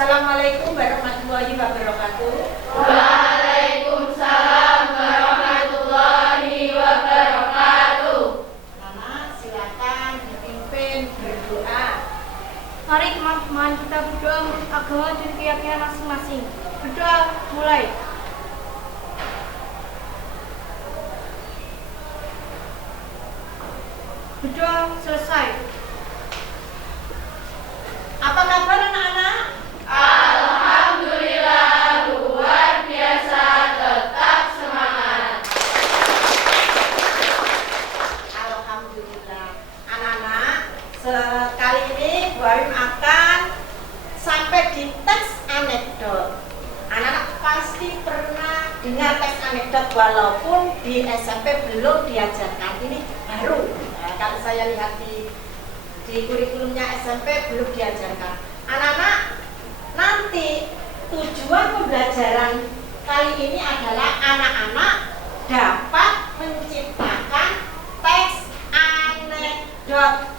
Assalamualaikum warahmatullahi wabarakatuh. Waalaikumsalam warahmatullahi wabarakatuh. Anak, silakan dipimpin berdoa. Mari teman-teman kita berdoa menurut agama dan keyakinan masing-masing. Berdoa mulai. Berdoa selesai. Apa kabar anak-anak? Alhamdulillah luar biasa, tetap semangat. Alhamdulillah. Anak-anak, sekali ini Bu Arim akan sampai di teks anekdot. Anak-anak pasti pernah dengar teks anekdot walaupun di SMP belum diajarkan. Ini baru. Nah, kalau saya lihat di kurikulumnya SMP belum diajarkan. Anak-anak, nanti tujuan pembelajaran kali ini adalah anak-anak dapat menciptakan teks anekdot.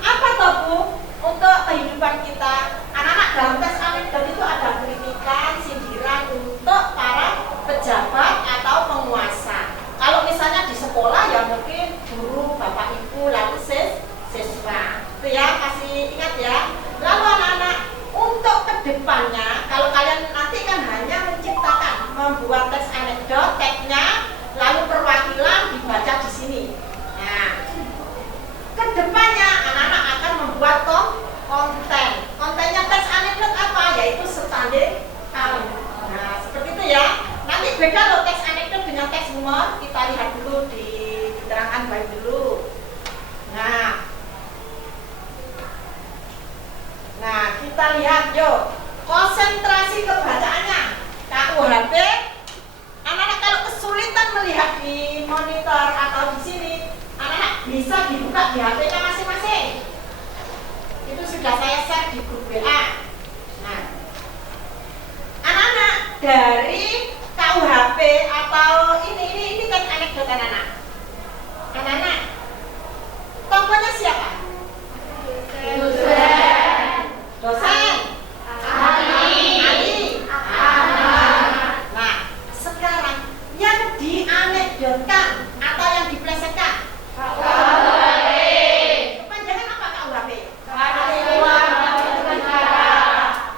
Apa toh Bu? Untuk kehidupan kita, anak-anak dalam teks anekdot itu ada kritikan, sindiran untuk para pejabat atau penguasa. Kalau misalnya di sekolah ya mungkin guru, bapak ibu, lalu siswa. Itu ya, kasih ingat ya. Lalu anak-anak, untuk kedepannya, kalau kalian nanti kan hanya menciptakan, membuat teks anekdot, teksnya, lalu perwakilan dibaca di sini. Nah, kedepannya anak-anak akan membuat konten. Kontennya teks anekdot apa? Yaitu standing count. Nah, seperti itu ya. Nanti beda loh teks anekdot dengan teks humor. Kita lihat dulu, diterangkan baik dulu. Nah, kita lihat yuk. Konsentrasi kebacaannya. KUHP. Anak-anak kalau kesulitan melihat di monitor atau di sini, anak-anak bisa dibuka di HP-nya masing-masing. Itu sudah saya share di grup WA. Nah, anak-anak dari KUHP atau ini teks anekdot anak-anak. Anak-anak, tokohnya siapa? Dosen. Ali. Nah, sekarang yang dianekdotkan atau yang diplesetkan? Kepanjangan apa KUHP?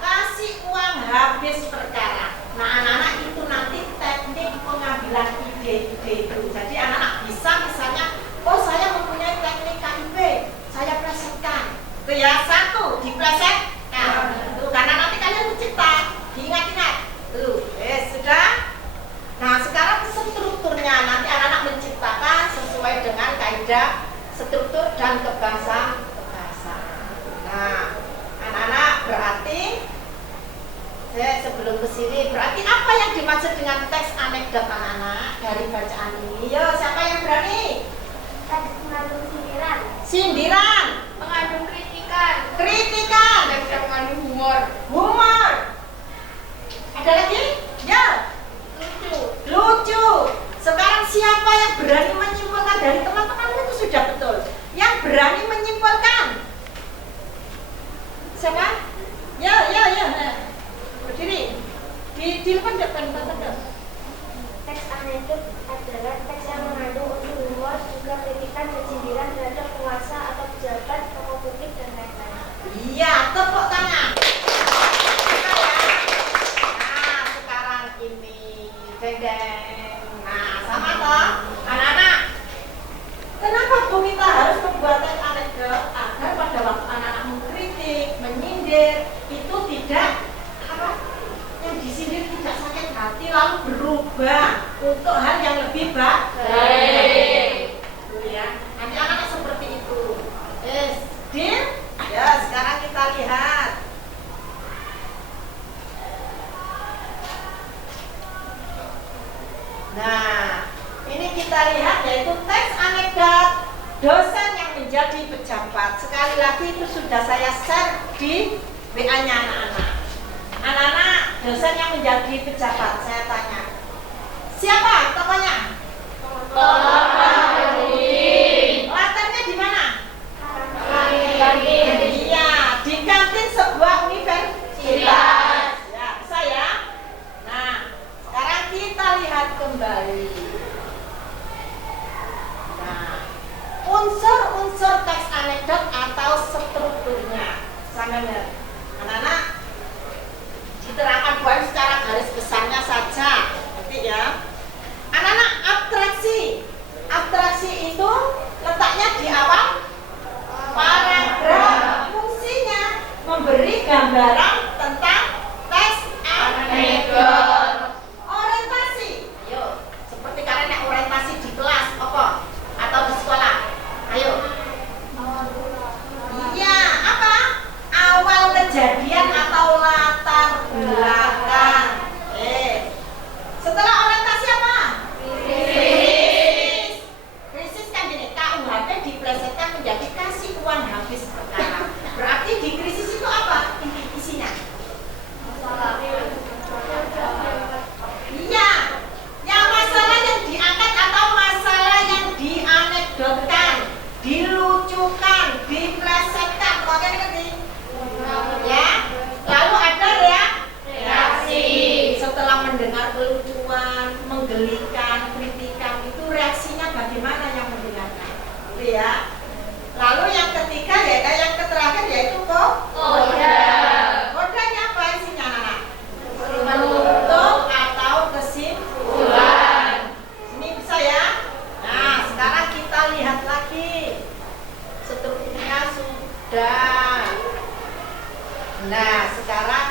Kasih uang habis perkara. Nah, anak-anak itu nanti teknik pengambilan ide-ide itu. Jadi anak-anak bisa misalnya, oh saya mempunyai teknik KIP, saya plesetkan. Itu ya, satu diplesetkan. Tuh, karena nanti kalian mencipta, diingat-ingat. Tuh, sudah. Nah, sekarang strukturnya nanti anak-anak menciptakan sesuai dengan kaidah struktur dan kebahasaan. Nah, anak-anak berarti sebelum ke sini, berarti apa yang dimaksud dengan teks anekdot anak-anak dari bacaan ini? Yo, siapa yang berani? Teks mengandung sindiran. Sindiran, Mengandung kritikan. kritikan, Teks yang mengandung humor. humor. Ada lagi? Ya, Lucu. lucu. Sekarang siapa yang berani menyimpulkan dari teman-teman itu sudah betul. Yang berani menyimpulkan? Siapa? Ya. Berdiri. Di depan. Teks anekdot adalah teks yang mengandung unsur humor, juga kritikan dan sindiran terhadap penguasa atau pejabat, tokoh publik dan lain-lain. Iya, tepuk tangan. Nah, sekarang ini deng. Nah, sama toh, anak-anak. Kenapa Bu kita harus membuat teks anekdot agar pada waktu anak-anak mengkritik, menyindir itu tidak yang disindir tidak sakit hati lalu berubah untuk hal yang lebih baik. Tuh ya, nanti anak-anak seperti itu. Deal? Ya, sekarang kita lihat. Nah, ini kita lihat yaitu teks anekdot dosen yang menjadi pejabat. Sekali lagi itu sudah saya share di WA-nya anak-anak. Anak-anak, dosen yang menjadi pejabat, saya tanya, siapa tokohnya? Latarnya di mana? Iya, di lihat kembali. Nah, unsur-unsur teks anekdot atau strukturnya. Sampai anak-anak diterangkan poin secara garis besarnya saja, nanti ya. Anak-anak, abstraksi itu letaknya di awal paragraf. Fungsinya memberi gambaran tentang teks anekdot. Orientasi, ayo, seperti kalian yang orientasi di kelas, apa? Atau di sekolah, ayo. Iya, apa? Awal kejadian atau latar belakang. Setelah orientasi apa? Krisis kan gini, KUHP diplesetkan menjadi kasih uang habis perkara. Berarti di krisis itu apa? Isinya? Iya, yang masalah yang diangkat atau masalah yang dianekdotkan, dilucukan, diplesetkan, pokoknya ngerti? Ya, lalu ada reaksi. Setelah mendengar kelucuan, menggelikan, kritikan, itu reaksinya bagaimana yang mendengarkan, gitu ya. Lalu yang ketiga ya, yang terakhir yaitu koda. Kodanya apa isinya, anak? Penutup atau kesimpulan. Ini bisa ya. Nah, sekarang kita lihat lagi. Strukturnya sudah. Nah, sekarang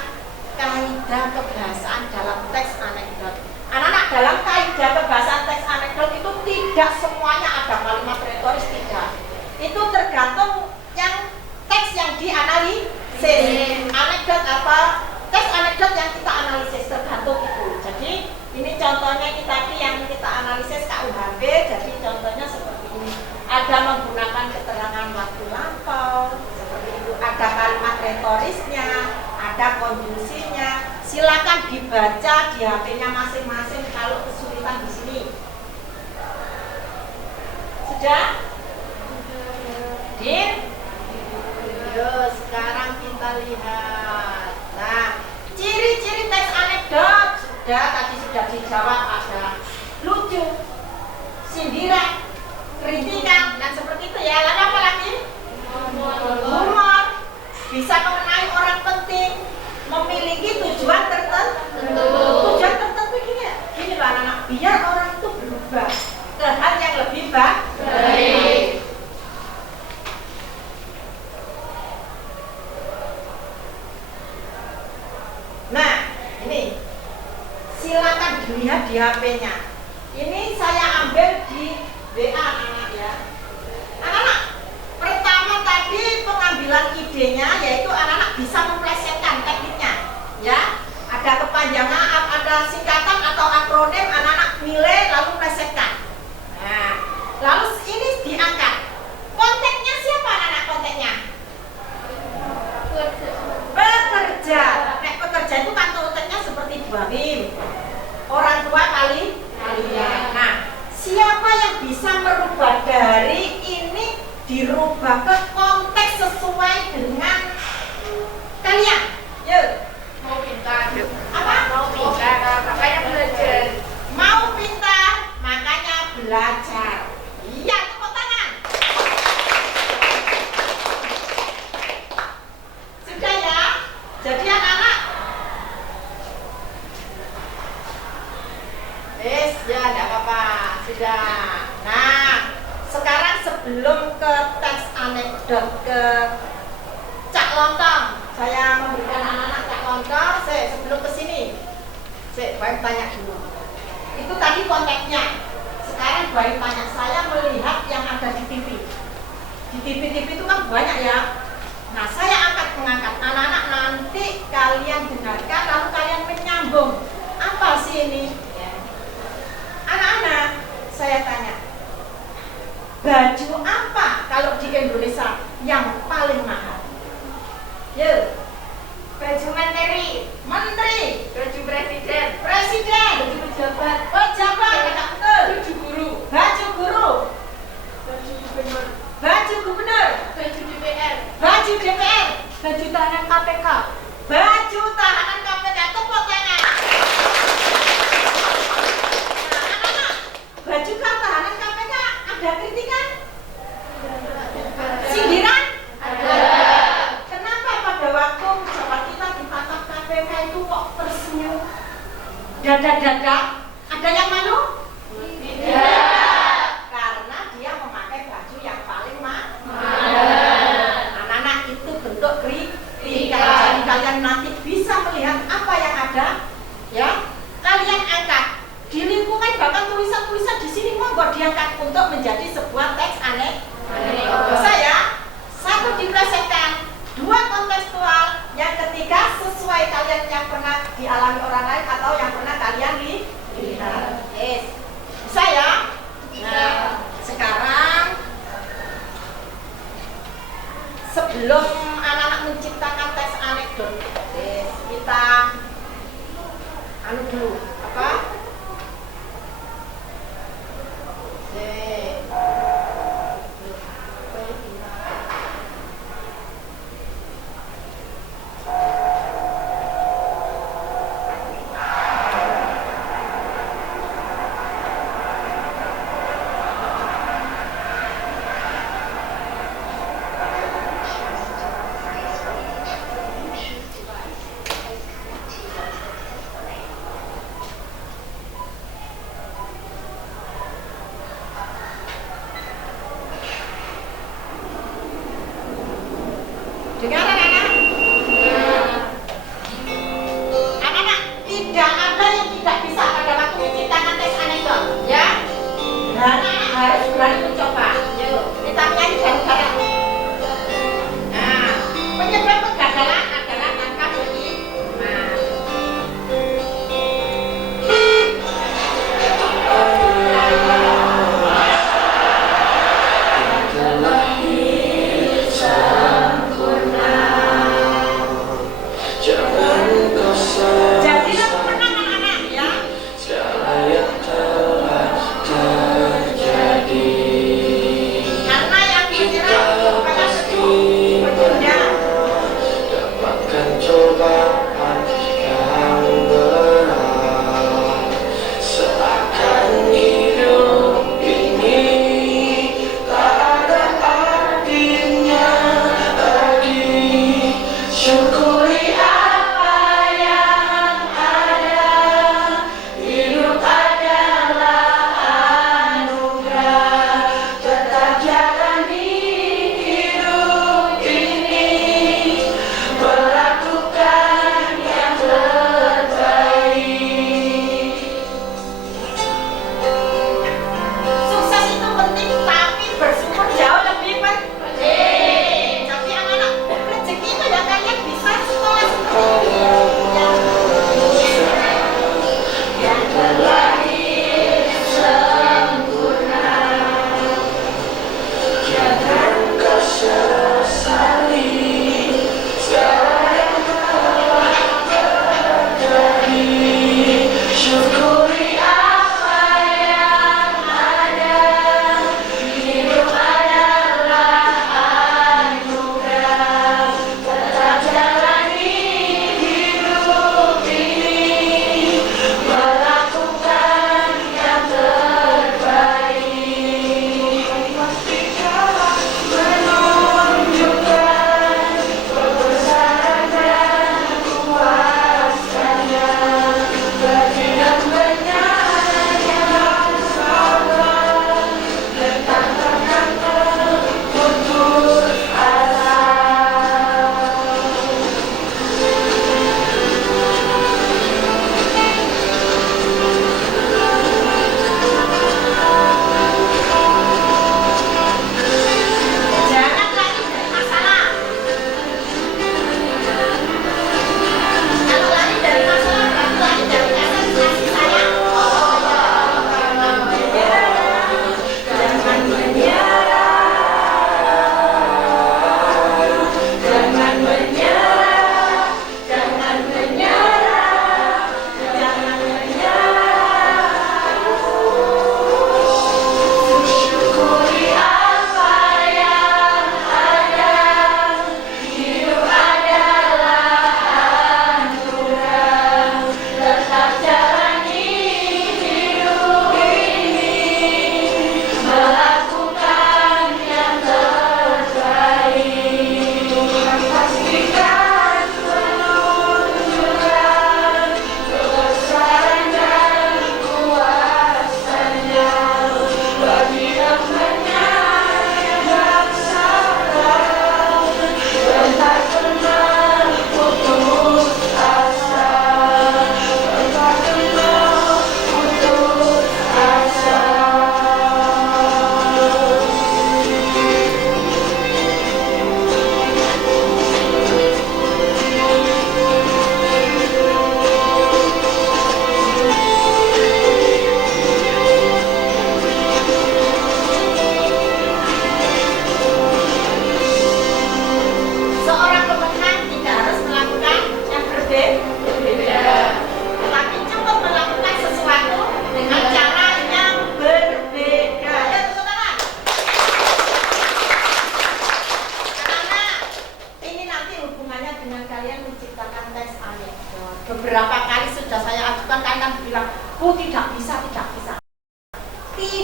kaidah kebahasaan dalam teks anekdot. Anak-anak, dalam kaidah kebahasaan teks anekdot itu tidak semuanya ada kalimat retoris, tidak. Itu tergantung yang teks yang dianalisis. Anekdot apa? Teks anekdot yang kita analisis tergantung itu. Jadi ini contohnya yang kita analisis KUHP. Jadi contohnya seperti ini. Ada menggunakan keterangan waktu lampau, seperti itu. Ada kalimat retorisnya, ada konjungsinya. Silakan dibaca di HP-nya masing-masing kalau kesulitan di sini. Sudah? Sekarang kita lihat. Nah, ciri-ciri teks anekdot tadi sudah dijawab, ada lucu, sindiran, kritikan, dan seperti itu ya. Lalu apa lagi? Humor, bisa mengenai orang penting, memiliki tujuan tertentu. Tujuan tertentu gini loh anak-anak, biar orang itu berubah ke hal yang lebih baik. Nah, ini silakan dilihat di HP-nya. Ini saya ambil di WA anak-anak ya. Anak-anak, pertama tadi pengambilan idenya yaitu anak-anak bisa memplesetkan tekniknya, ya. Ada kepanjangan, ada singkatan atau akronim, anak-anak nilai lalu plesetkan. Nah, lalu ini diangkat. Konteksnya siapa anak-anak konteksnya? Pekerja. Nek pekerja itu kan konteksnya seperti Ibrahim. Orang tua kalian. Nah, siapa yang bisa merubah dari ini dirubah ke konteks sesuai dengan kalian? Yuk. Mau pintar. Apa? Mau pintar, makanya belajar. Mau pintar, makanya belajar. Iya, tepuk tangan. Sudah ya? Jadi anak-anak. Ya, tidak apa-apa. Sudah. Nah, sekarang sebelum ke teks anekdot ke Cak Lontong, saya memberikan anak-anak Cak Lontong. Sebelum ke sini, saya tanya dulu. Itu tadi konteksnya. Sekarang Bayi tanya, saya melihat yang ada di TV. Di TV itu kan banyak ya. Nah, saya mengangkat anak-anak, nanti kalian dengarkan lalu kalian menyambung. Apa sih ini? Anak-anak, saya tanya, baju apa kalau di Indonesia yang paling mahal? Yuk. Baju menteri. Menteri. Baju presiden. Presiden. Baju pejabat. Pejabat, tidak betul. Baju guru. Baju guru. Baju gubernur. Baju gubernur. Baju DPR. Baju DPR. Baju tahanan KPK. Baju tahanan KPK. Tepuk tangan. meninggalkan tulisan-tulisan di sini, monggo diangkat untuk menjadi sebuah teks anekdot. Bisa ya? Satu diplesetkan, dua kontekstual, yang ketiga sesuai kalian yang pernah dialami orang lain atau yang pernah kalian lihat. Yes. Bisa ya? Nah, sekarang sebelum anak-anak menciptakan teks anekdot, yes, kita anu dulu apa?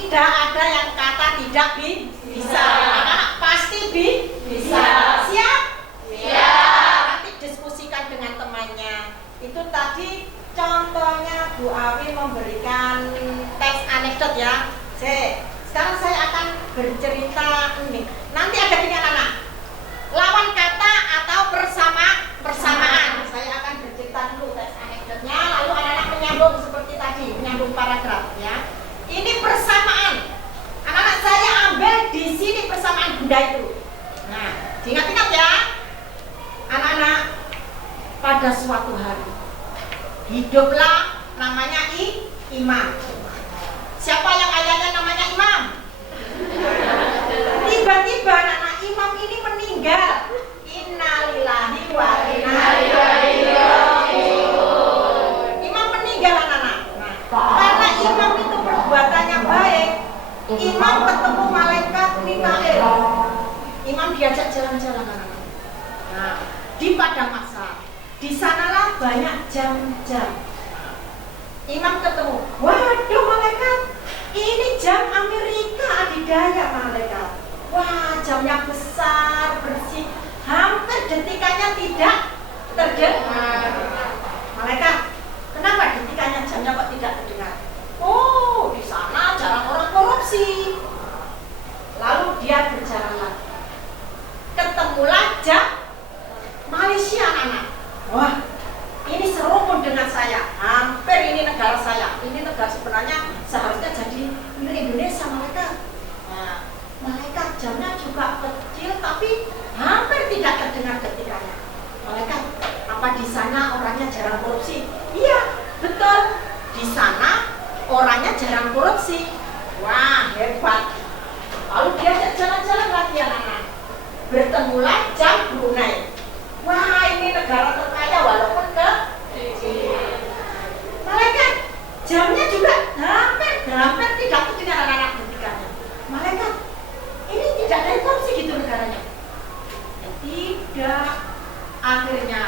tidak ada yang kata tidak bisa. Anak-anak pasti bisa. Siap? Siap. Nanti diskusikan dengan temannya. Itu tadi contohnya Bu Awi memberikan teks anekdot ya. Sekarang saya akan bercerita ini. Nanti ada gini anak-anak. Lawan kata atau persamaan. Saya akan bercerita dulu teks anekdotnya, lalu anak-anak menyambung seperti tadi, menyambung paragraf ya. Ini persamaan. Anak-anak saya ambil di sini persamaan benda itu. Nah, diingat-ingat ya. Anak-anak, pada suatu hari hiduplah namanya Imam. Siapa yang ayahnya namanya Imam? Tiba-tiba anak Imam ini meninggal. Innalillahi wa inna ilaihi raji'un. Imam meninggal anak-anak. Nah, karena Imam itu perbuatannya baik, Imam ketemu malaikat Mikail. Imam diajak jalan-jalan anak-anak. Nah, di padang mahsyar. Di sanalah banyak jam-jam. Imam ketemu, waduh malaikat, ini jam Amerika adidaya malaikat. Wah, jamnya besar, bersih, hampir detikannya tidak terdengar. Malaikat, kenapa detikannya jamnya kok tidak terdengar? Oh, di sana jarang orang korupsi. Lalu dia berjalan lagi. Ketemulah jam Malaysia anak. Wah, ini serumpun dengan saya. Hampir ini negara saya. Ini negara sebenarnya seharusnya jadi Indonesia malaikat. Nah, malaikat jamnya juga kecil tapi hampir tidak terdengar detikannya. Malaikat, apa di sana orangnya jarang korupsi? Iya, betul. Di sana orangnya jarang korupsi. Wah, hebat. Lalu dia jalan-jalan lagi anak-anak. Bertemulah jam Brunei. Wah, ini negara terkaya walaupun kecil. Malaikat, jamnya juga hampir tidak terdengar anak-anak detikannya. Malaikat, ini tidak ada korupsi gitu negaranya. Tidak. Akhirnya,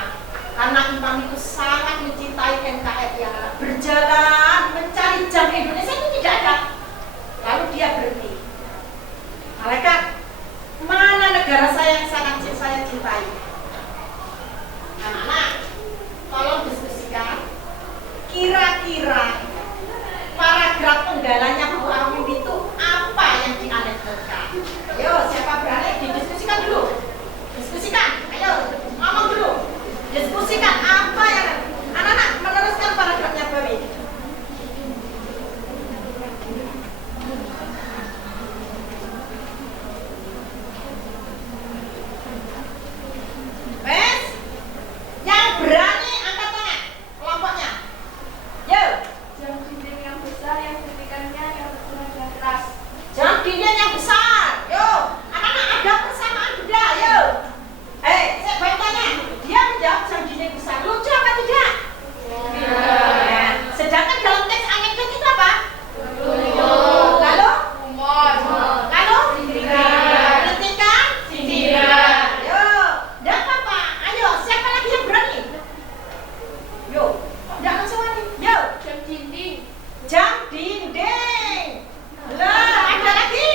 karena Imam itu sangat mencintai NKRI yang berjalan mencari jam Indonesia itu tidak ada. Lalu dia berhenti. Malaikat, mana negara saya yang sangat saya cintai? Anak-anak, tolong diskusikan. Kira-kira paragraf penggalanya Bu Awi itu apa yang dianekdotkan? Ayo, siapa berani didiskusikan dulu? Diskusikan, ayo ngomong dulu. Diskusikan apa yang anak-anak meneruskan paragrafnya Bu Awi. Wes, yang berani angkat tangan kelompoknya. Yo. Jam dinding yang besar yang detikannya yang tenaga keras. Jam dinding yang besar. Yo, anak-anak ada persamaan benda. Yo. Saya baik tanya. Dia menjawab jam dinding besar. Lucu apa tidak? Ya. Sedangkan dalam teks anekdot itu apa? Lalu? Lalu? Kritikan? Yo, dan apa? Ayo, siapa lagi yang berani? Yo, jangan sewani. Yo. Jam dinding. Jam dinding. Lah, ada lagi.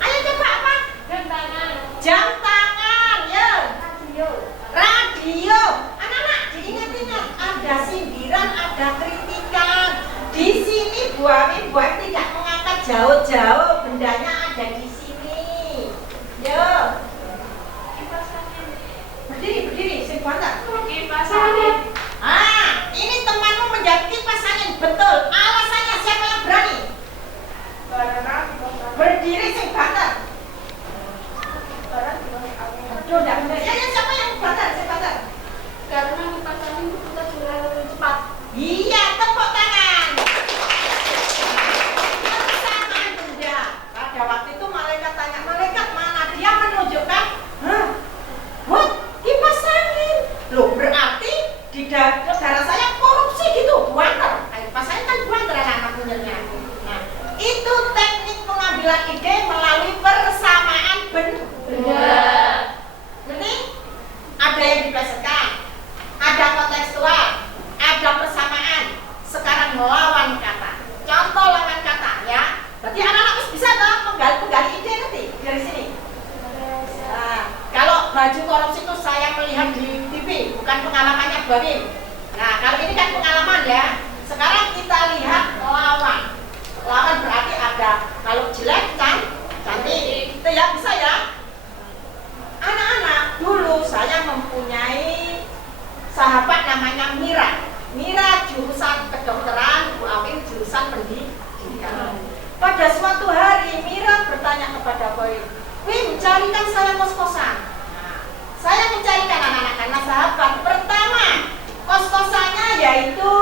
Ayo coba apa? Jam tangan. Jam tangan, ya. Radio. Radio. Anak-anak diingat-ingat, ada sindiran, ada kritikan. Di sini Bu Awi tidak mengangkat jauh-jauh, bendanya ada di sini. Yo. Kipas angin. Berdiri, sing banget. Kipas angin. Ini temanmu menjadi kipas angin, betul. Alasannya siapa yang berani? Berdiri sing banget. Aduh, enggak benar. Ya, siapa yang banget? Sing banget. Karena kipas angin berputar dengan lebih cepat. Iya, tepuk tangan. Persamaan benda. bukan pengalamannya Bawim. Nah, kalau ini kan pengalaman ya. Sekarang kita lihat lawan. Lawan berarti ada kalau jelek cantik. Itu ya bisa ya. Anak-anak, dulu saya mempunyai sahabat namanya Mira. Mira jurusan kedokteran, Bu Awin jurusan pendidikan. Pada suatu hari Mira bertanya kepada Boy, Wim, carikan saya kos-kosan. Nah, saya mencarikan anak-anak karena sahabat. Pertama, kos-kosannya yaitu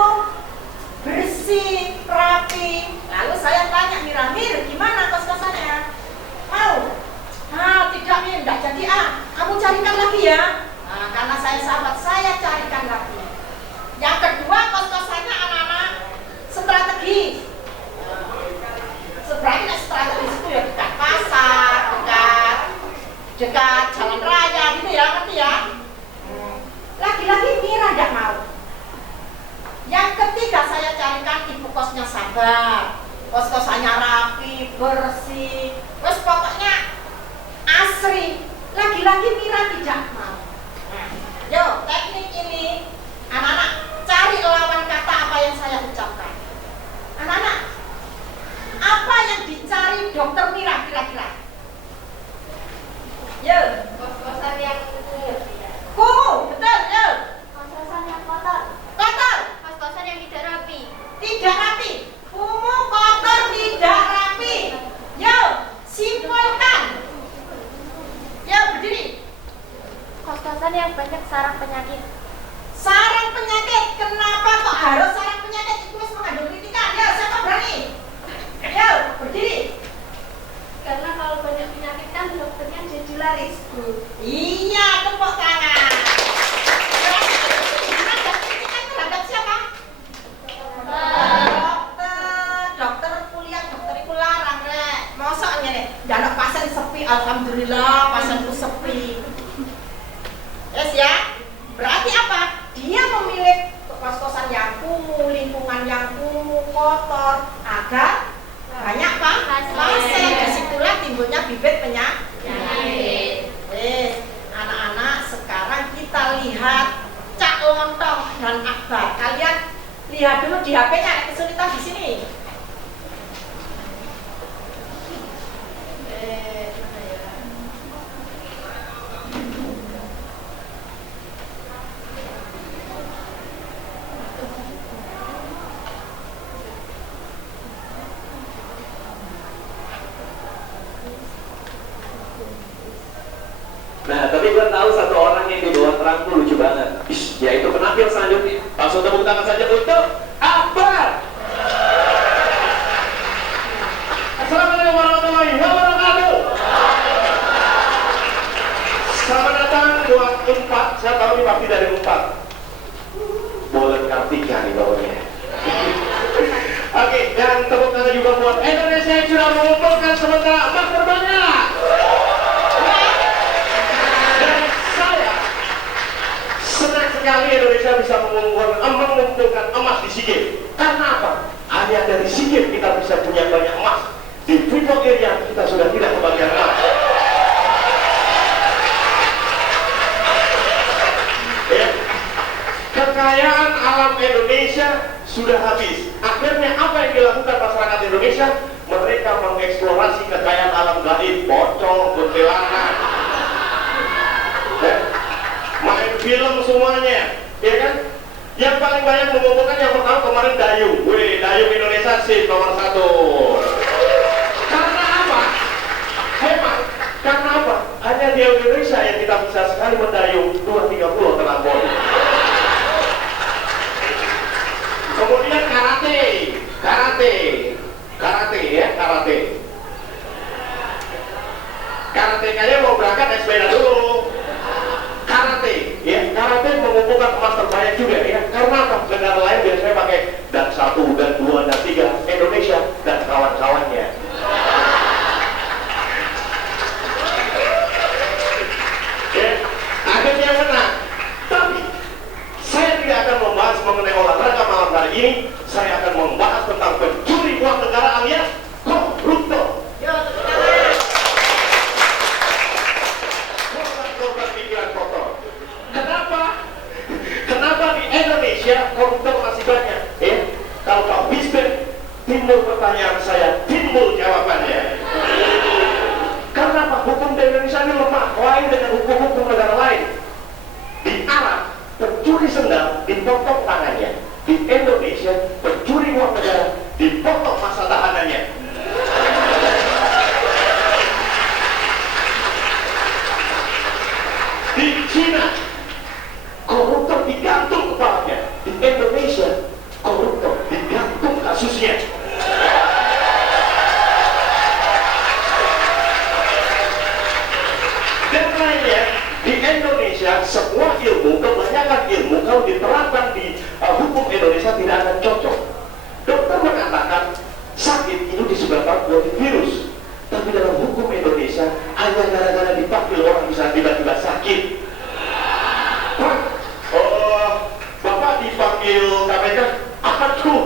bersih, rapi. Lalu saya tanya Mira, Mir, gimana kos-kosannya? Mau? Nah, tidak Mir, tidak jadi kamu carikan lagi ya. Nah, karena saya sahabat, saya carikan lagi. Yang kedua, kos-kosannya anak-anak strategis. Sebenarnya strategis itu ya dekat pasar, dekat jalan raya gitu ya, ngerti ya? Lagi-lagi Mira tidak mau. Yang ketiga saya carikan ibu kosnya sabar, kos-kosannya rapi, bersih, terus pokoknya asri. Lagi-lagi Mira tidak mau. Yo, teknik ini anak-anak cari lawan kata apa yang saya ucapkan. Anak-anak, apa yang dicari dokter Mira kira-kira? Yo, Kos-kosan yang kumuh, betul, yo. kos-kosan yang kotor, Kotor, kos-kosan yang tidak rapi, tidak rapi. Kumuh, kotor, tidak rapi. Yo, simpulkan. Yo, berdiri. kos-kosan yang banyak sarang penyakit. Sarang penyakit, kenapa kok harus sarang penyakit? Itu harus mengandung kritikan. Yo, siapa berani? Yo, berdiri. Karena kalau banyak penyakit kan dokternya jadi laris, Bu. Iya, tepuk tangan. Ada kritikan terhadap siapa? Dokter kuliah, dokter itu larang, Rek. Mosoknya nih, jangan pasien sepi, alhamdulillah pasienku sepi. Yes ya, berarti apa? Dia memilih kos-kosan yang kumuh, lingkungan yang kumuh, kotor, agar banyak pasien. Disitulah timbulnya bibit penyakit. Wes, anak-anak sekarang kita lihat Cak Lontong dan Akbar. Kalian lihat dulu di HP-nya, ada kesulitan di sini. Mana ya? Nah, tapi gue tahu satu orang yang di bawah terangku lucu banget. Yaitu penampil selanjutnya. Langsung tepuk tangan saja untuk Akbar. Assalamualaikum warahmatullahi wabarakatuh. Selamat datang buat Unpad. Saya tahu ini pasti dari Unpad. Boleh Kartika nih bawahnya. Oke, dan tepuk tangan juga buat Indonesia yang sudah mengumpulkan sementara emas terbanyak. Senang sekali Indonesia bisa mengumpulkan emas di SEA Games. Karena apa? Hanya dari SEA Games kita bisa punya banyak emas. Di Freeport area kita sudah tidak kebagian emas. Ya. Kekayaan alam Indonesia sudah habis. Akhirnya apa yang dilakukan masyarakat Indonesia? Mereka mengeksplorasi kekayaan alam gaib, pocong, kuntilanak. Ya. Main film semuanya, ya kan? Yang paling banyak mengumpulkan yang pertama kemarin dayung. Wih, dayung Indonesia sih nomor 1. Karena apa? Hemat. Karena apa? Hanya di Indonesia yang kita bisa sekali mendayung 2-3 pulau terlampau. Kemudian karate ya, karate. Karate kayaknya mau berangkat naik sepeda dulu. Karate, ya, karate mengumpulkan emas terbanyak juga ya. Karena apa? Negara lain biasanya pakai dan 1, dan 2, dan 3. Indonesia dan kawan-kawannya. Ya, akhirnya menang. Tapi saya tidak akan membahas mengenai olahraga malam hari ini. Saya akan membahas tentang pencuri uang negara alias koruptor. Korban pikiran kotor. Kenapa? kalau diterapkan di hukum Indonesia tidak akan cocok. Dokter mengatakan sakit itu disebabkan oleh virus, tapi dalam hukum Indonesia hanya gara-gara dipanggil orang bisa tiba-tiba sakit. Bapak dipanggil KPK, aduh.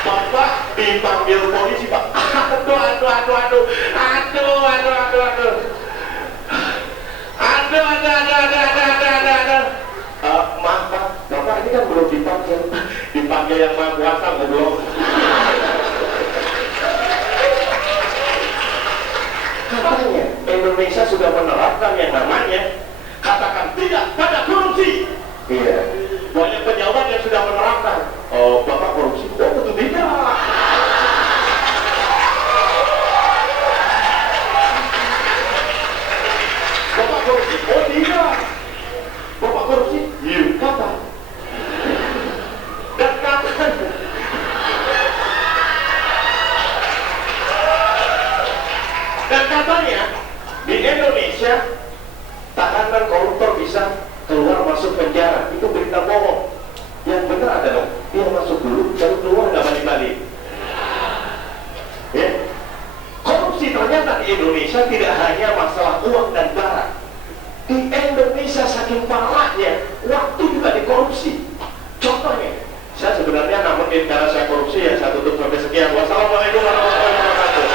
Bapak dipanggil polisi, Pak. Aduh. Maaf, Pak. Bapak ini kan belum dipanggil yang Maha Kuasa, belum. Katanya Indonesia sudah menerapkan yang namanya katakan tidak pada korupsi. Iya. Banyak pejabat yang sudah menerapkan. Oh, Bapak korupsi. Oh, betul tidak. Bapak korupsi. Oh, tidak. Bapak korupsi. Iya, kapan? Dan kapan? Dan katanya di Indonesia tahanan koruptor bisa keluar masuk penjara. Itu berita bohong. Yang benar adalah dia masuk dulu baru keluar nggak balik-balik. Ya. Korupsi ternyata di Indonesia tidak hanya masalah uang dan barang. Di Indonesia saking parahnya waktu juga dikorupsi. Contohnya, saya sebenarnya namun karena saya korupsi ya saya tutup sampai sekian. Wassalamualaikum warahmatullahi wabarakatuh.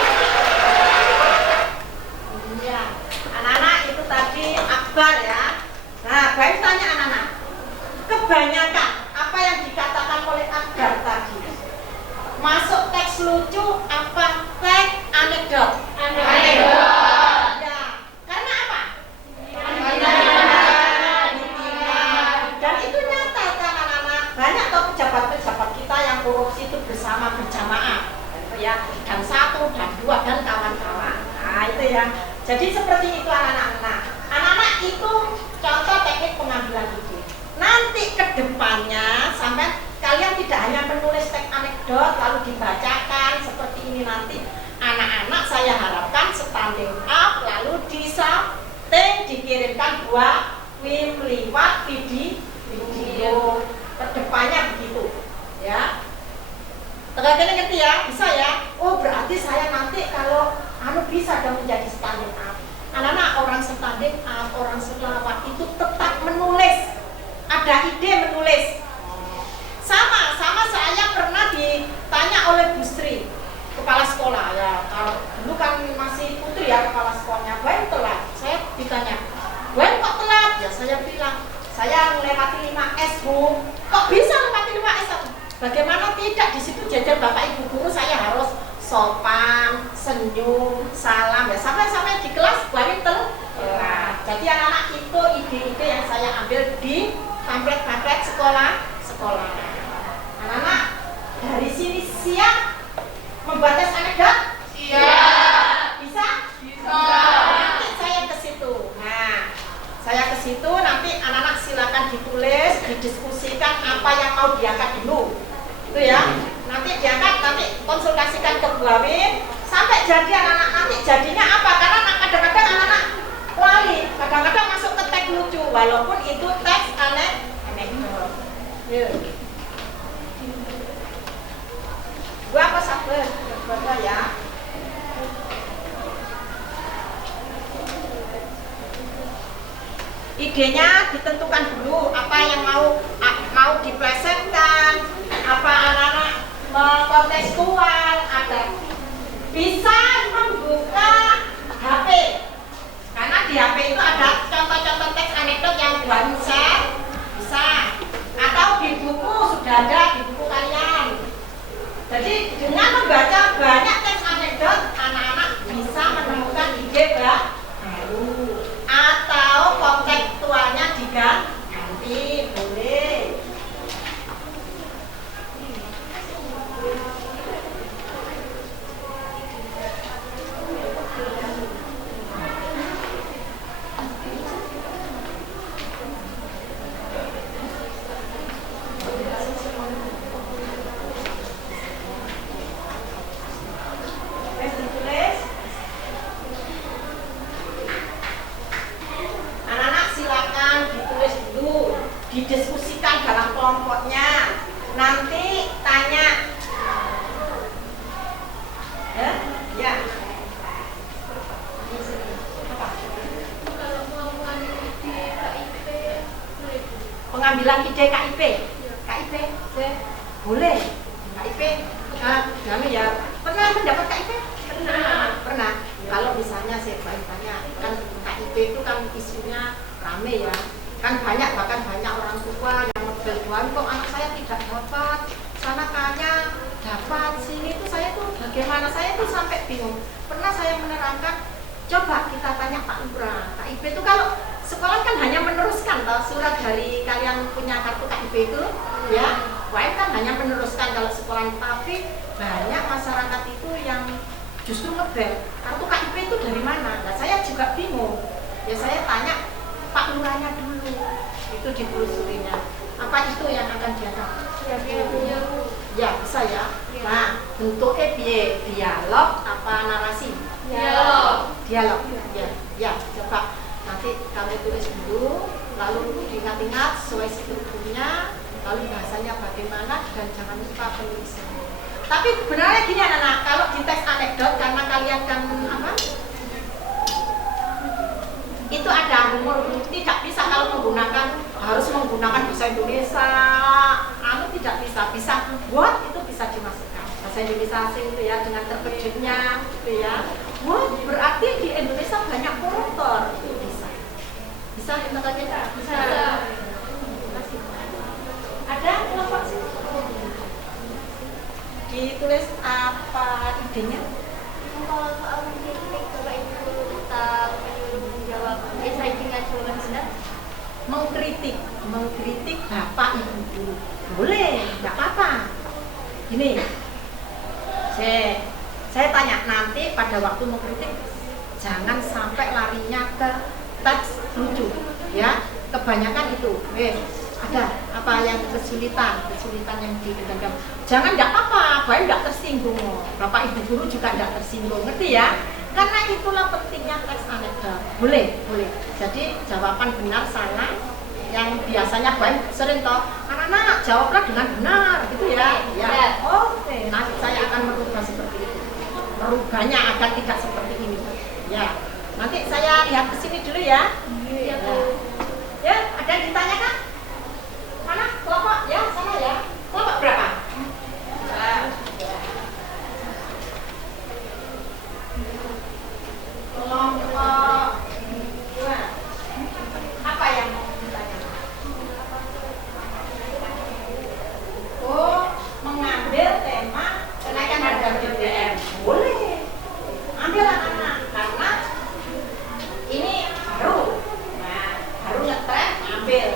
Anak-anak itu tadi akbar ya. Nah, baik tanya anak-anak. Kebanyakan apa yang dikatakan oleh akbar tadi masuk teks lucu apa teks anekdot? Anekdot. Ya, karena apa? Dan itu nyata kan anak-anak. Banyak toh pejabat-pejabat kita yang korupsi itu bersama berjamaah, gitu ya. Dan satu, dan dua, dan kawan-kawan. Nah, itu ya. Jadi seperti itu anak-anak. Anak-anak itu contoh teknik pengambilan ide. Nanti ke depannya sampai kalian tidak hanya menulis teks anekdot lalu dibacakan seperti ini nanti. Anak-anak saya harapkan standing up lalu disamping dikirimkan buat film lewat video. Ke depannya begitu. Ya. Tegaknya ngerti ya? Bisa ya? Oh, berarti saya nanti kalau bisa dong menjadi standing up. Anak-anak orang standing up, orang selawat itu tetap menulis. Ada ide menulis. Sama saya pernah ditanya oleh Bu Sri, kepala sekolah ya. Kalau dulu kan masih putri ya kepala sekolahnya. Wen telat. Saya ditanya, Wen kok telat? Ya saya bilang, saya melewati 5S Bu. Kok bisa melewati 5S? Bagaimana tidak di situ jajar Bapak Ibu guru saya harus sopan, senyum, salam ya sampai di kelas baru telat. Jadi anak-anak itu ide-ide yang saya ambil di pamflet-pamflet sekolah. Anak-anak dari sini siap membuat tes anekdot? Siap. Bisa? Nanti saya ke situ. Nah, saya ke situ nanti anak-anak silakan ditulis, didiskusikan apa yang mau diangkat dulu. Itu ya. Nanti diangkat, nanti konsultasikan ke Bu Awin sampai jadi anak-anak nanti jadinya apa? Karena kadang-kadang anak-anak wali, kadang-kadang masuk ke teks lucu walaupun itu teks anekdot. Gua apa sabar? Bapak ya. Idenya ditentukan dulu apa yang mau diplesetkan, apa anak-anak kontekstual, ada bisa membuka HP karena di HP itu ada contoh-contoh teks anekdot yang buat share, bisa, atau di buku sudah ada di buku kalian. Jadi dengan membaca banyak teks anekdot anak-anak bisa menemukan ide baru atau kontekstualnya diganti. didiskusikan dalam kelompoknya. Nanti tanya. Ya, ya. Apa? Kalau mau mengambil ide KIP, boleh Bu? Pengambilan ide KIP. KIP, boleh. KIP, kami ya pernah mendapat KIP? Pernah. Kalau misalnya saya tanya, kan KIP itu kan isunya rame ya. Kan bahkan banyak orang tua yang ngebel-belan, kok anak saya tidak dapat, sana kayaknya dapat, sini tuh saya tuh bagaimana, saya tuh sampai bingung. Pernah saya menerangkan, coba kita tanya Pak Lurah. KIP itu kalau sekolah kan hanya meneruskan toh, surat dari kalian punya kartu KIP itu ya, WM kan hanya meneruskan kalau sekolah, tapi banyak masyarakat itu yang justru ngebel, kartu KIP itu dari mana? Nah saya juga bingung, ya saya tanya Pak Lurahnya dulu, itu ditelusurinya apa itu yang akan diadakan? Ya bisa ya. Nah bentuknya dialog apa narasi? Dialog. Ya coba nanti kamu tulis dulu, lalu diingat-ingat sesuai strukturnya, lalu bahasanya bagaimana, dan jangan lupa penulisannya. Tapi sebenarnya gini anak-anak, kalau di teks anekdot karena kalian kan apa? Itu ada humor, tidak bisa kalau harus menggunakan bahasa Indonesia, tidak bisa buat itu bisa dimasukkan bahasa Indonesia asing itu ya, dengan terkejutnya gitu ya. Wah berarti di Indonesia banyak koruptor, itu bisa kita tanya bisa. Ada kelompok sini ditulis apa idenya? Kalau soal mengkritik Bapak Ibu tentang menyuruh menjawab esai dengan jawaban benar, mengkritik Bapak Ibu guru boleh, nggak apa-apa. Gini, saya tanya nanti pada waktu mengkritik jangan sampai larinya ke teks lucu ya, kebanyakan itu ada apa yang kesulitan yang digendam, jangan nggak apa-apa, Bapak nggak tersinggung, Bapak Ibu guru juga nggak tersinggung, ngerti ya? Karena itulah pentingnya teks anekdot. Boleh. Jadi jawaban benar salah yang biasanya Bapak sering toh, anak-anak jawablah dengan benar gitu ya. Ya. Oke. Nanti saya akan merubah seperti itu. Merubahnya agar tidak seperti ini. Ya. Nanti saya lihat ke sini dulu ya. Iya. Ya, ada yang ditanyakan? Mana? Kelompok ya, sana ya. Kelompok berapa? Kelompok 2. Apa yang mau ditanyakan? Oh, mengambil tema kenaikan harga BBM. Boleh. Ambil anak-anak karena ini baru. Nah, baru ngetren, ambil.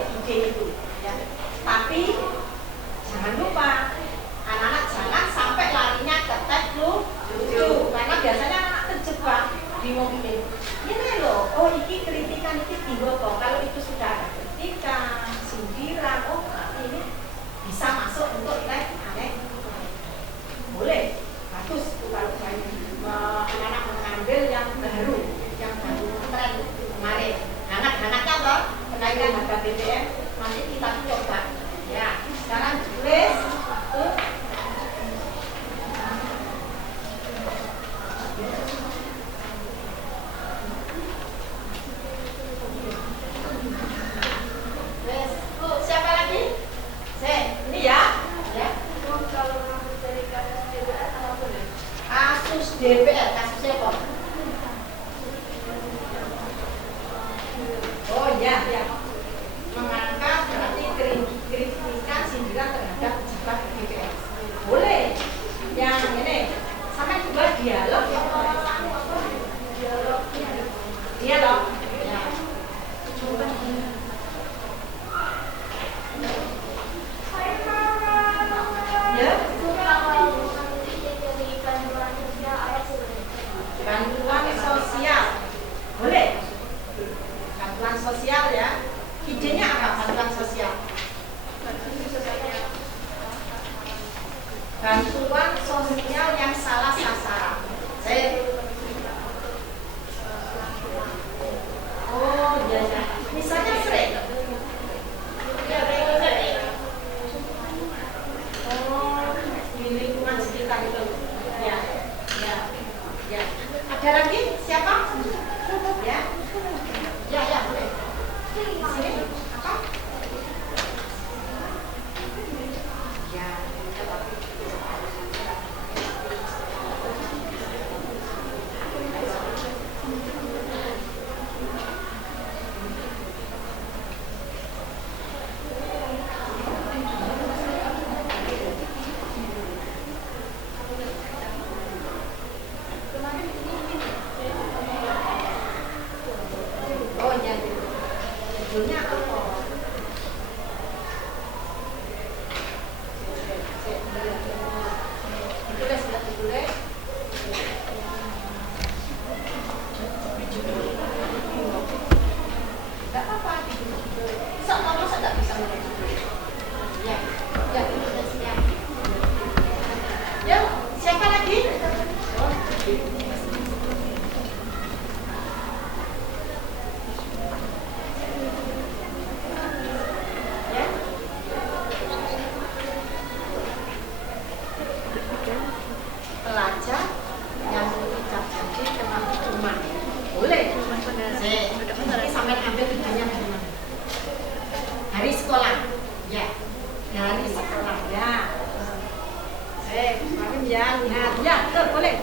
ya, lihat. Ya, betul, boleh.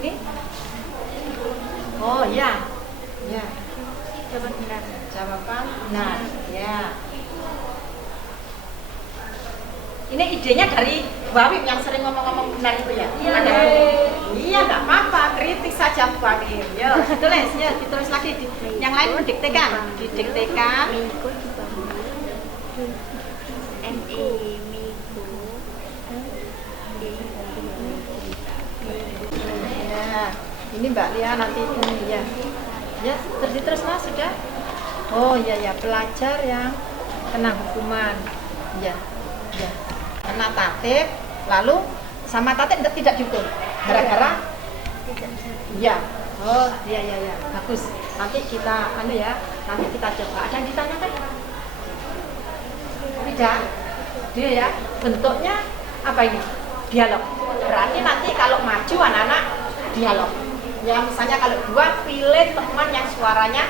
Ini. Oh, ya. Ya. Jawaban benar. Jawaban benar. Ya. Ini idenya dari Bu Awim yang sering ngomong-ngomong benar itu ya? Iya. Iya, nggak apa-apa, kritik saja Bu Awim. Yo, ditulis, ya, ditulis lagi. Yang lain mendiktekan, didiktekan. Minggu dibangun. Minggu. Ya, ini Mbak Lia nanti ini ya. Ya, terus Mas sudah. Oh iya ya, pelajar yang kena hukuman. Ya, ya. Kena tatip, lalu sama tatip tidak dihukum. Gara-gara iya. Oh, iya iya iya. Bagus. Nanti kita nanti kita coba. Ada yang ditanyakan? Tidak. Dia ya, bentuknya apa ini? Dialog. Berarti nanti kalau maju anak-anak dialog. Ya misalnya kalau dua pilih teman yang suaranya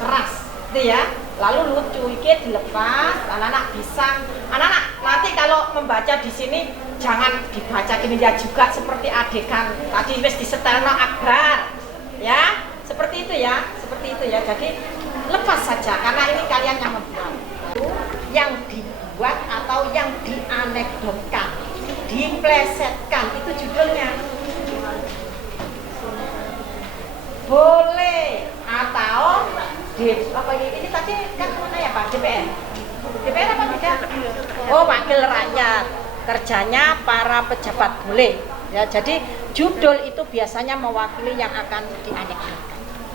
keras, gitu ya. Lalu lucu iki dilepas, anak-anak bisa. Anak-anak nanti kalau membaca di sini jangan dibaca gini ya, juga seperti adegan tadi wis disetelno akbar. Ya, seperti itu ya, seperti itu ya. Jadi lepas saja karena ini kalian yang membuat. Yang dibuat atau yang dianekdotkan, diplesetkan itu judulnya. Boleh atau apa ini tadi kan mana ya Pak? DPR. DPR apa tidak? Oh, wakil rakyat. Kerjanya para pejabat boleh. Ya, jadi judul itu biasanya mewakili yang akan dianekdotkan.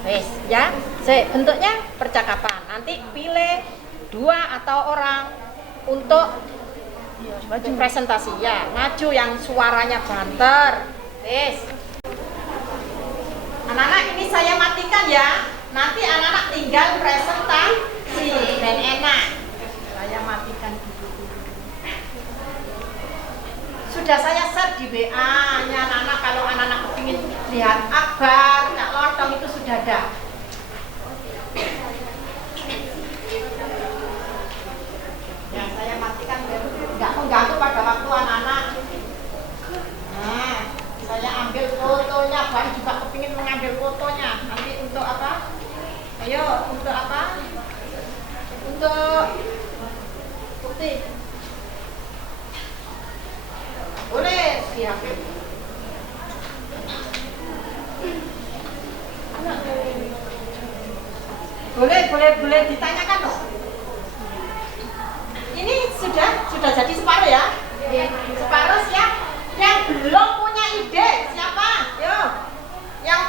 Wes, ya. Bentuknya percakapan. Nanti pilih 2 atau orang untuk maju presentasi ya. Maju yang suaranya banter. Wes. Anak-anak ini saya matikan ya. Nanti anak-anak tinggal presentasi dan enak. Saya matikan dulu. Sudah saya share di WA-nya anak-anak, kalau anak-anak ingin lihat akbar, nggak lontong itu sudah ada. Ya, saya matikan biar nggak mengganggu pada waktu anak-anak. Nah, saya ambil fotonya, Bang juga kepingin mengambil fotonya. Nanti untuk apa? Ayo, untuk apa? Untuk bukti. Boleh di HP. Boleh ditanyakan loh. Ini sudah jadi separuh ya? Separuh siap? Yang belum punya ide siapa? Yo. Yang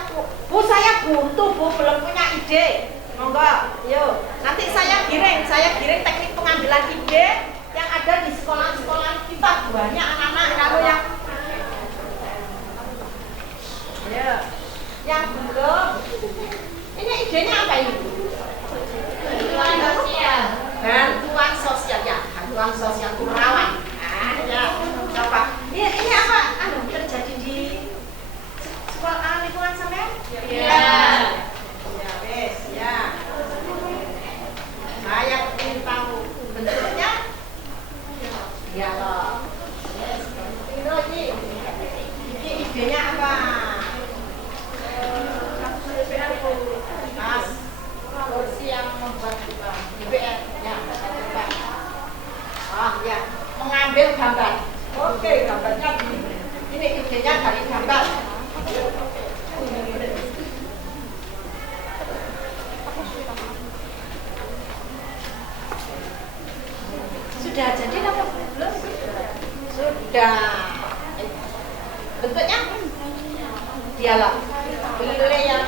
Bu saya buntu Bu, belum punya ide. Monggo, yo. Nanti saya giring teknik pengambilan ide yang ada di sekolah-sekolah kita, banyak anak-anak kalau yang belum. Ini idenya apa ini? Bantuan sosial. Bantuan sosial ya, bantuan sosial Kurawan. Nah, ya. Coba. Ini apa? Terjadi di sekolah lingkungan sampean? Iya. Ya, wes, ya. Saya ingin tahu bentuknya dialog. Yes. Ini idenya apa? Mas, kursi yang membuat DPR. Ya, coba. Oh ya, mengambil gambar. Oke, gambarnya ini idenya dari gambar. Sudah jadi apa belum? Sudah. Bentuknya dialog. Pilih yang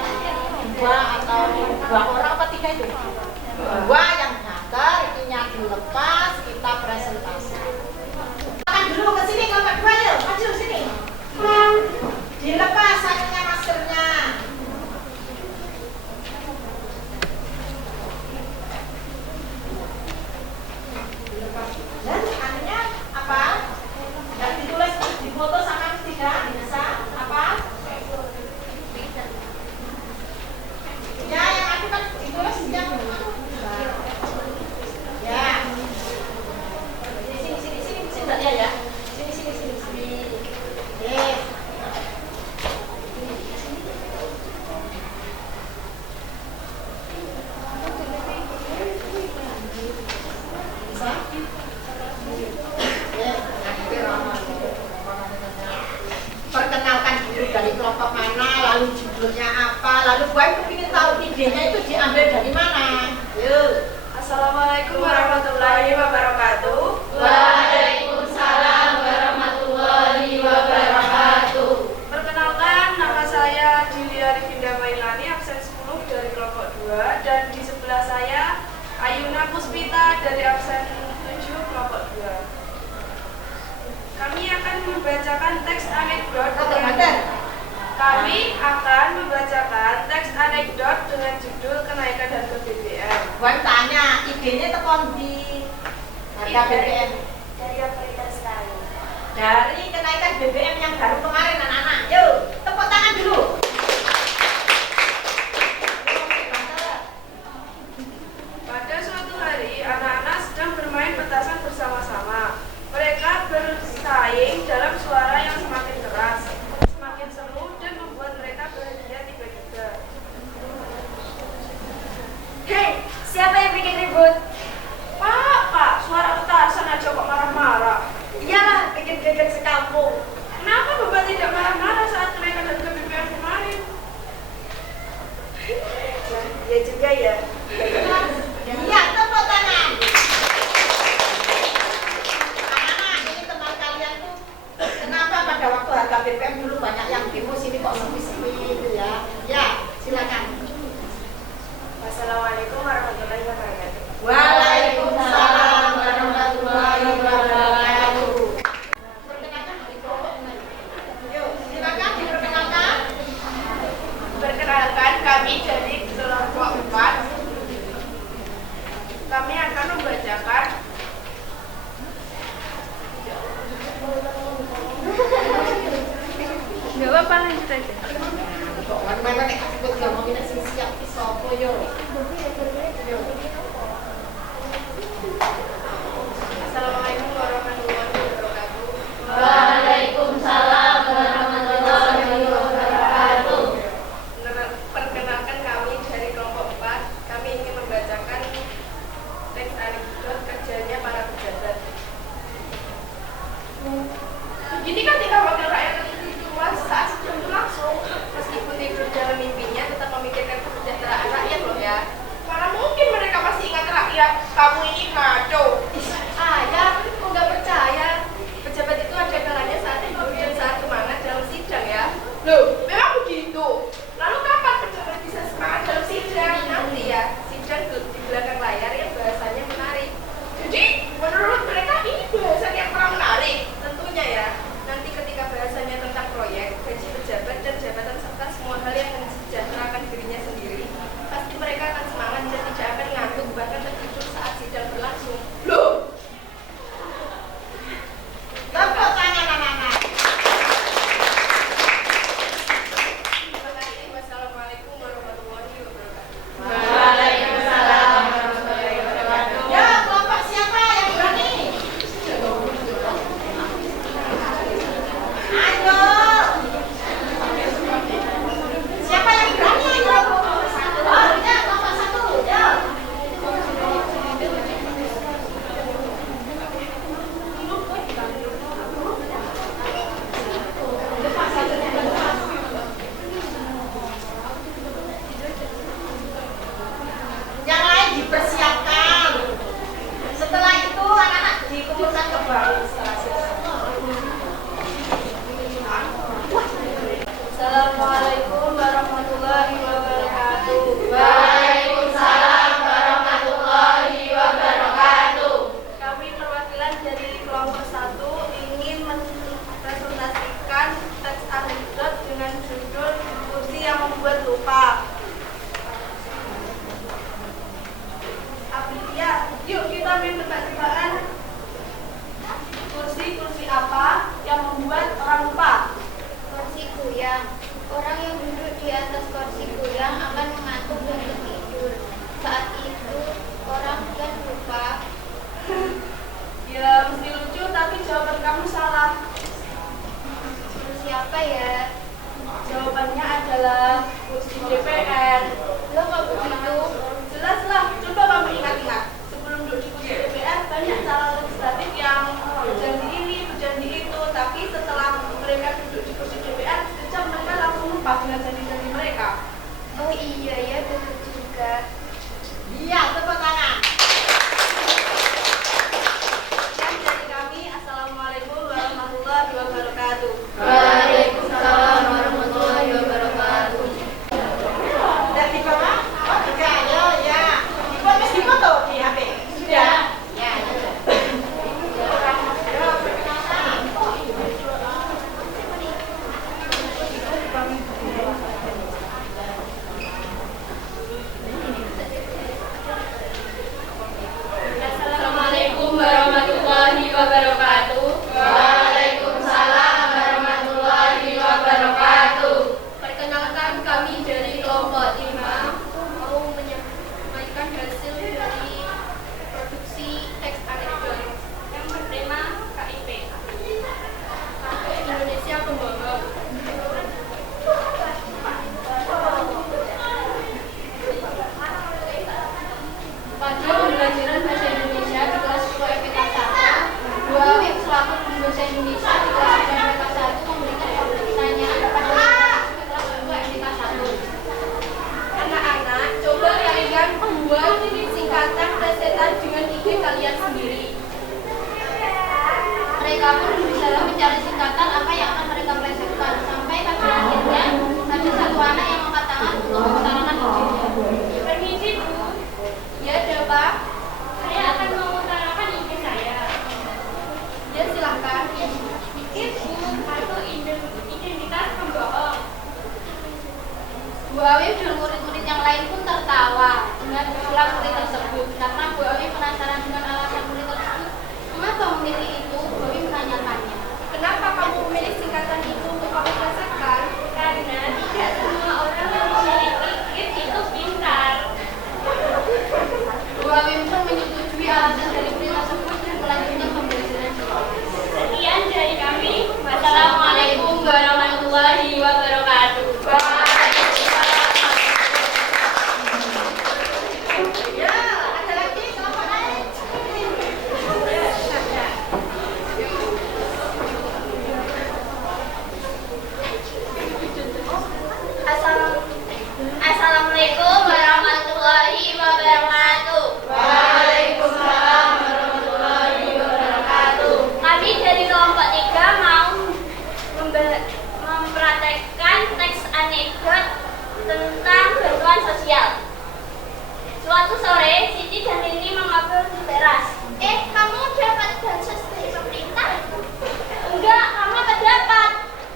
2 atau 2 orang apa 3 itu? 2 yang banter, ininya dilepas, kita presentasi. Akan dulu ke sini kelompok 2 yuk, maju sini. Dilepas anunya maskernya. Dan anunya apa? Yang ditulis di foto sama tidak bisa apa? Ya, yang aku kan ditulis yang idenya itu diambil dari mana? Yuk. Assalamualaikum warahmatullahi wabarakatuh. Waalaikumsalam warahmatullahi wabarakatuh. Perkenalkan, nama saya Dilia Rivinda Mailani, absen 10 dari kelompok 2, dan di sebelah saya Ayuna Puspita dari absen 7 kelompok 2. Kami akan membacakan teks anekdot dengan judul kenaikan harga BBM. Wan tanya, idenya tekon di harga BBM. Dari otoritas sekali. Dari kenaikan BBM yang baru kemarin anak-anak. Yuk, tepuk tangan dulu. Pada suatu hari, anak-anak sedang bermain petasan bersama-sama. Mereka bersaing dalam suara yang semakin keras, semakin seru, dan membuat mereka bahagia tiba-tiba. Hei, siapa yang bikin ribut? Pak, suara petasan aja kok marah-marah. Iyalah, bikin geger sekampung. Kenapa Bapak tidak marah-marah saat kenaikan harga BBM kemarin? Ya juga ya. Iya, tepuk tangan. Anak-anak, ini teman kalian tuh kenapa pada waktu harga BBM dulu banyak yang demo, sini kok sepi-sepi gitu ya? Ya, silakan. Wassalamualaikum warahmatullahi wabarakatuh. Waalaikumsalam warahmatullahi wabarakatuh. Perkenalkan dari kelompok mana? Yuk, silakan diperkenalkan. Perkenalkan, kami dari kelompok 4. Kami akan membacakan Gak apa-apa, lanjut aja. Kok mana nek aku ngomongin sing siap ki sapa yo? Assalamualaikum warahmatullahi wabarakatuh. Waalaikumsalam warahmatullahi wabarakatuh. Perkenalkan, kami dari kelompok 4. Kami ingin membacakan teks anekdot kerjanya para pejabat. Begini kan tingkah wakil rakyat itu saat sidang berlangsung, meskipun tidur dalam mimpinya tetap memikirkan kesejahteraan rakyat loh ya. Mana mungkin mereka masih ingat rakyat, kamu ini kacau. Ayah, kok nggak percaya? Pejabat itu ada kalanya saat tidur dan saat semangat dalam sidang ya. Loh, memang begitu. Lalu kapan pejabat bisa semangat dalam sidang? Nanti ya, sidang di belakang layar yang bahasanya menarik. Jadi, menurut mereka ini bahasan yang kurang menarik. Tentunya ya, nanti ketika bahasanya tentang proyek, gaji pejabat dan jabatan serta semua hal yang mensejahterakan dirinya sendiri, pasti mereka akan semangat dan tidak akan ngantuk bahkan tertidur saat sidang berlangsung. Loh, Tepuk tangan anak-anak. terima kasih. Wassalamualaikum warahmatullahi wabarakatuh. Waalaikumsalam warahmatullahi wabarakatuh. Ya, kelompok siapa yang berani? Ayo. Siapa yang berani? Ayo. Oh, ya, kelompok 1. Ya. Yang lain dipersiapkan. Setelah itu anak-anak dikumpulkan ke bawah setelah selesai. Assalamualaikum warahmatullahi wabarakatuh. Waalaikumsalam warahmatullahi wabarakatuh. Kami perwakilan dari kelompok 1 ingin mempresentasikan teks anekdot dengan judul kursi yang membuat lupa. Aprilia, yuk kita main tebak-tebakan. Kursi apa yang membuat orang lupa? Kursi goyang. Orang yang duduk di atas kursi goyang akan mengantuk dan tertidur. Saat itu orang kan lupa. Ya mesti lucu tapi jawaban kamu salah. Kursi apa ya? Jawabannya adalah kursi DPR. Lo kok begitu? Jelas lah, coba kamu ingat-ingat. Sebelum duduk di kursi DPR banyak calon legislatif yang berjanji ini, berjanji itu, tapi setelah mereka duduk di kursi DPR, sejak mereka langsung lupa dengan janji-janji mereka. Oh iya ya, betul wabarakatuh. Waalaikumsalam warahmatullahi wabarakatuh. Perkenalkan, kami dari kelompok 5 mau menyampaikan hasil dari produksi teks anekdot yang bertema KIP, Kartu Indonesia Pembawa. Pada pembelajaran bahasa Indonesia di kelas 10 MPK 1, Bu Awif selaku guru bahasa Indonesia di kelas 10 MPK 1 memberikan pertanyaan kepada kelas 2 MPK 1. Anak-anak, coba kalian membuat singkatan plesetan dengan ide kalian sendiri. Mereka pun berusaha mencari singkatan apa yang akan mereka plesetkan, sampai pada akhirnya ada satu anak yang angkat tangan untuk mengutarakan idenya. Permisi, Bu. Ya, ada Pak. Saya akan mengutarakan ide saya. Ya, silahkan. Bikin kartu identitas pembohong. Bu Awif dan murid-murid yang lain pun tertawa dengan usulan murid tersebut. Karena Bu Awif penasaran dengan alasan murid tersebut mengapa memilih itu, Bu Awif menanyakannya. Kenapa kamu memilih singkatan itu untuk kamu plesetkan? Karena tidak semua orang yang memiliki ide itu pintar. Bu Awif pun menyetujui alasan dari murid tersebut dan melanjutkan pembelajaran. Sekian dari kami. Wassalamualaikum warahmatullahi wabarakatuh. Ya, ada lagi kelompok lain. Assalamualaikum warahmatullahi wabarakatuh. Waalaikumsalam warahmatullahi wabarakatuh. Kami dari kelompok 3 mau mempraktekkan teks anekdot tentang bantuan sosial. Suatu sore, Siti dan Lili mengobrol di teras. Kamu dapat bansos dari pemerintah? Enggak, kamu apa dapat?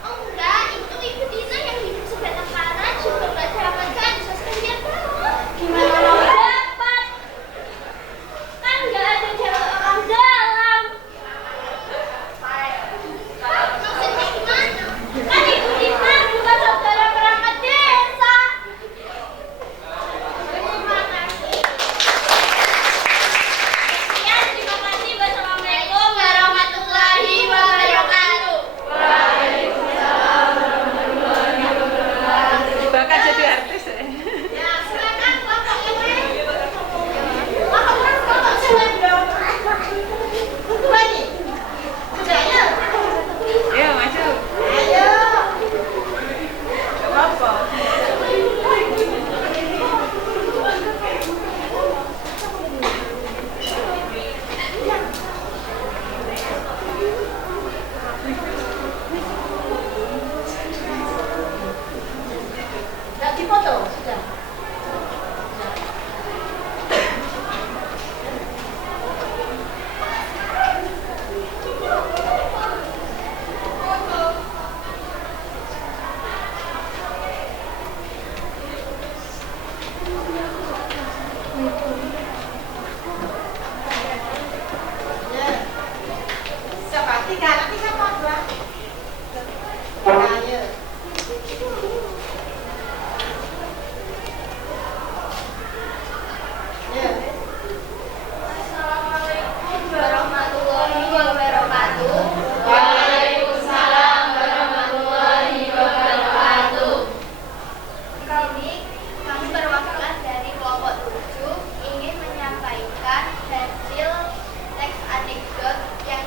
Oh enggak, itu Ibu Tina yang hidup sebatang kara juga gak dapat bansos. Kalian tahu? Gimana mau dapat? Kan gak ada jalur orang dalam. Maksudnya gimana? Kan Ibu Tina bukan saudara perangkat desa. Terima kasih. Sekian, terima kasih. Wassalamualaikum warahmatullahi wabarakatuh. Bakal jadi artis ya? Ya, silakan kelompok ini. Kelompok silakan dong. Lagi. Sudah ya? Iya, maju. Ayo. Apa? Nggak dipoto sudah. Ya. Siapa? Tiga, nanti siapa? Dua. Ayo. Ya. Assalamualaikum warahmatullahi wabarakatuh. Waalaikumsalam warahmatullahi wabarakatuh. Kami perwakilan dari kelompok 7 ingin menyampaikan hasil teks anekdot yang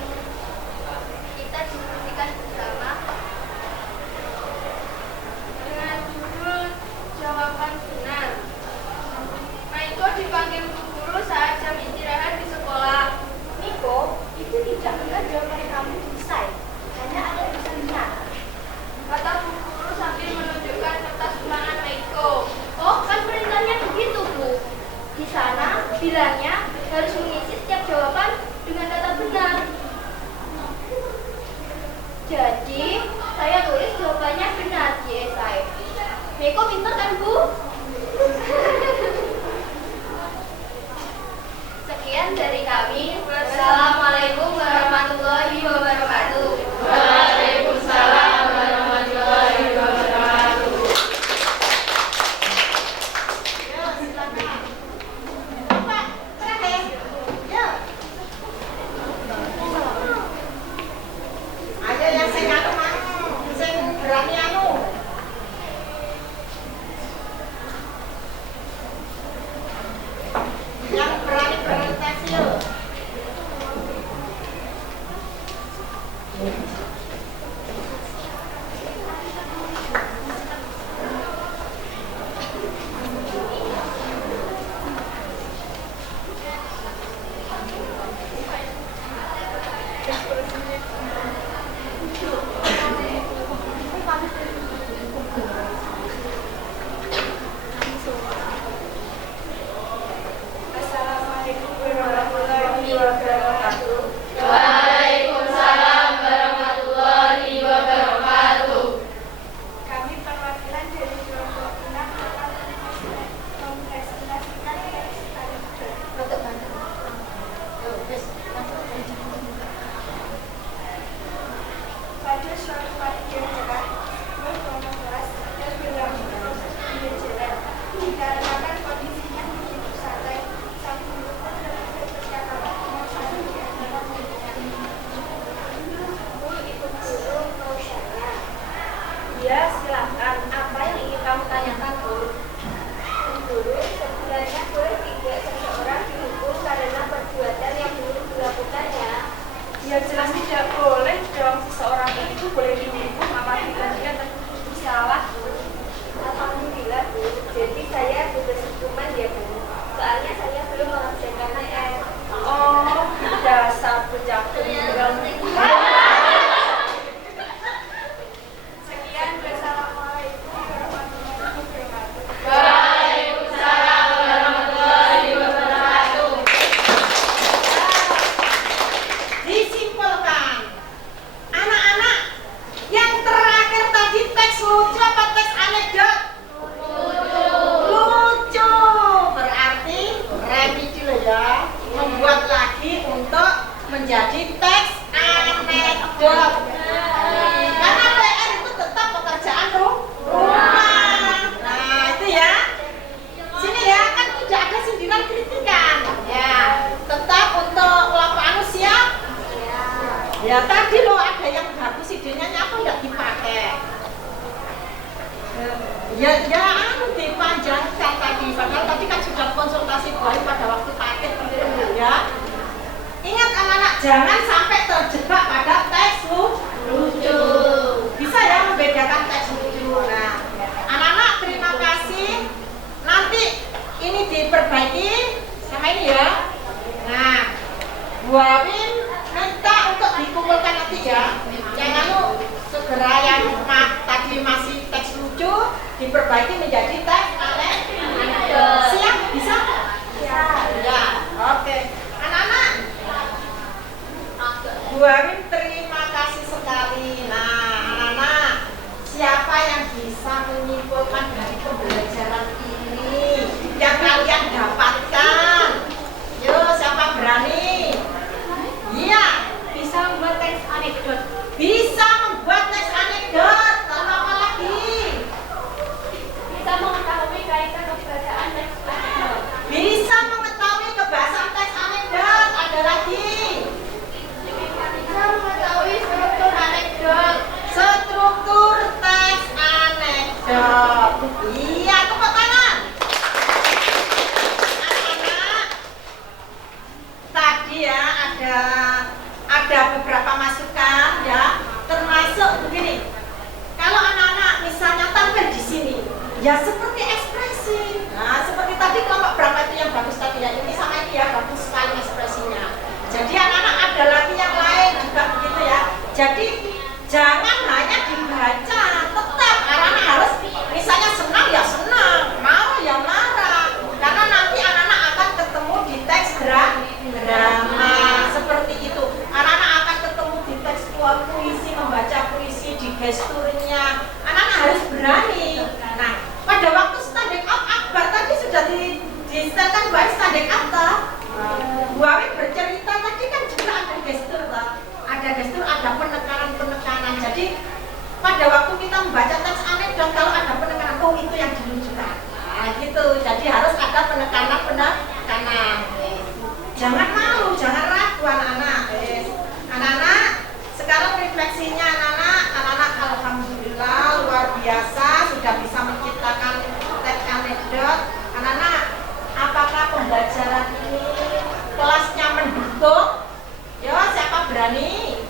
Assalamualaikum warahmatullahi wabarakatuh. Waalaikumsalam warahmatullahi wabarakatuh. Kami perwakilan dari kelompok 6 akan mempresentasikan teks anekdot. Pada suatu pagi yang cerah, Nur kelas dan berlangsung proses pembelajaran. Dikarenakan kondisinya begitu santai, sang guru pun terlibat percakapan dengan satu di antara muridnya. Bu, ikut guru mau saya. Ya, silakan. Apa yang ingin kamu tanyakan, Bu? Guru, sebenarnya boleh tidak seseorang dihukum karena perbuatan yang buruk dilakukan ya? Ya jelas tidak boleh dong, seseorang itu boleh dihukum apabila dia terbukti salah. Alhamdulillah Bu, jadi saya bebas hukuman ya Bu. Soalnya saya belum mengerjakan PR. Oh, dasar bocah tunggal. Sekian, wassalamualaikum warahmatullahi wabarakatuh. Waalaikumsalam warahmatullahi wabarakatuh. Disimpulkan, anak-anak, yang terakhir tadi teks lucu apa teks anekdot? Lucu, berarti revisi dulu ya, membuat lagi untuk menjadi teks anekdot. Karena PR itu tetap pekerjaan rumah. Nah itu ya, sini ya kan tidak ada sindiran kritikan. Ya, tetap untuk kelompok anu siap. Ya tadi loh ada yang bagus idenya apa enggak dipakai. Ya anu dipanjangkan tadi, padahal tadi kan sudah konsultasi baik pada waktu paket gitu ya. Ingat anak-anak, jangan sampai terjebak pada teks lucu. Bisa ya membedakan teks lucu. Nah, anak-anak terima kasih. Nanti ini diperbaiki sama ini ya. Nah, Bu Awin minta untuk dikumpulkan nanti ya. Yang anu segera yang tadi masih teks lucu diperbaiki menjadi teks anekdot. Siap? Bisa? Ya. Oke. Anak-anak, Bu Awin terima kasih sekali. Nah, anak-anak, siapa yang bisa menyimpulkan dari pembelajaran ini yang kalian dapatkan? Yuk, siapa berani? Iya, Bisa membuat teks anekdot. bisa membuat teks anekdot. Lalu apa lagi? Bisa mengetahui kaitan keberadaan teks anekdot. Bisa mengetahui kebahasan teks anekdot. Ada lagi? Bisa mengetahui struktur anekdot. Struktur teks anekdot. Iya, tepuk tangan. Anak-anak, tadi ya ada beberapa masukan ya, termasuk begini. Kalau anak-anak misalnya tampil di sini, ya seperti ekspresi. Nah, seperti tadi kelompok berapa itu yang bagus tadi ya, ini sama ini ya, bagus sekali ekspresinya. Jadi anak-anak ada lagi yang lain juga begitu ya. Jadi jangan hanya dibaca, tetap anak-anak harus misalnya senang ya senang, marah ya marah. Karena nanti anak-anak akan ketemu di teks drama seperti itu. Anak-anak akan ketemu di teks puisi, membaca puisi di gesturnya. Anak-anak harus berani. Nah, pada waktu standing up akbar tadi sudah disetelkan baik standing up toh. Bu Awin bercerita tadi kan juga ada gestur toh. Ada gestur, ada penekanan-penekanan. Jadi pada waktu kita membaca teks anekdot kalau ada penekanan, oh itu yang dilucukan. Nah gitu. Jadi harus ada penekanan. Jangan malu, jangan ragu anak-anak. Anak-anak, sekarang refleksinya anak-anak alhamdulillah luar biasa sudah bisa menciptakan teks anekdot. Anak-anak, apakah pembelajaran ini kelasnya mendukung? Yo, siapa berani?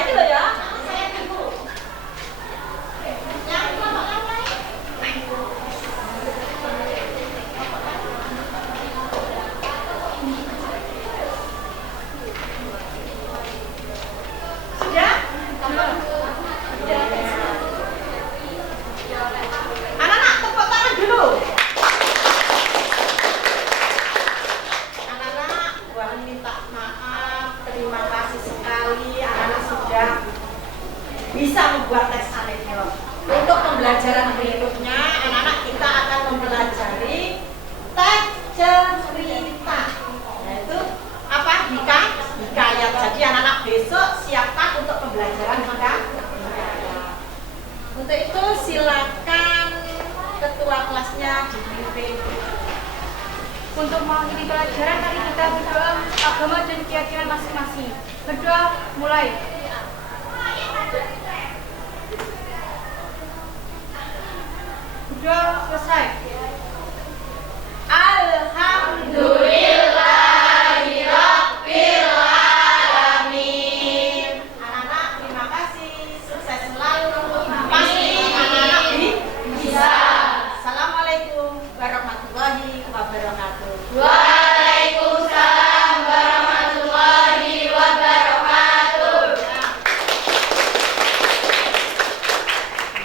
itu loh ya. Saya dulu. Yang kelompok lain. Sudah? Anak-anak tepuk tangan dulu. Anak-anak, Tuhan minta maaf, terima kasih sekali anak-anak sudah bisa membuat teks anekdot. Untuk pembelajaran berikutnya, anak-anak kita akan mempelajari teks cerita. Yaitu apa? Hikayat. Jadi anak-anak besok siapkan untuk pembelajaran hikayat. Untuk itu silakan ketua kelasnya dipimpin. Untuk mengakhiri pelajaran, mari kita berdoa agama dan keyakinan masing-masing. Berdoa mulai. Berdoa selesai.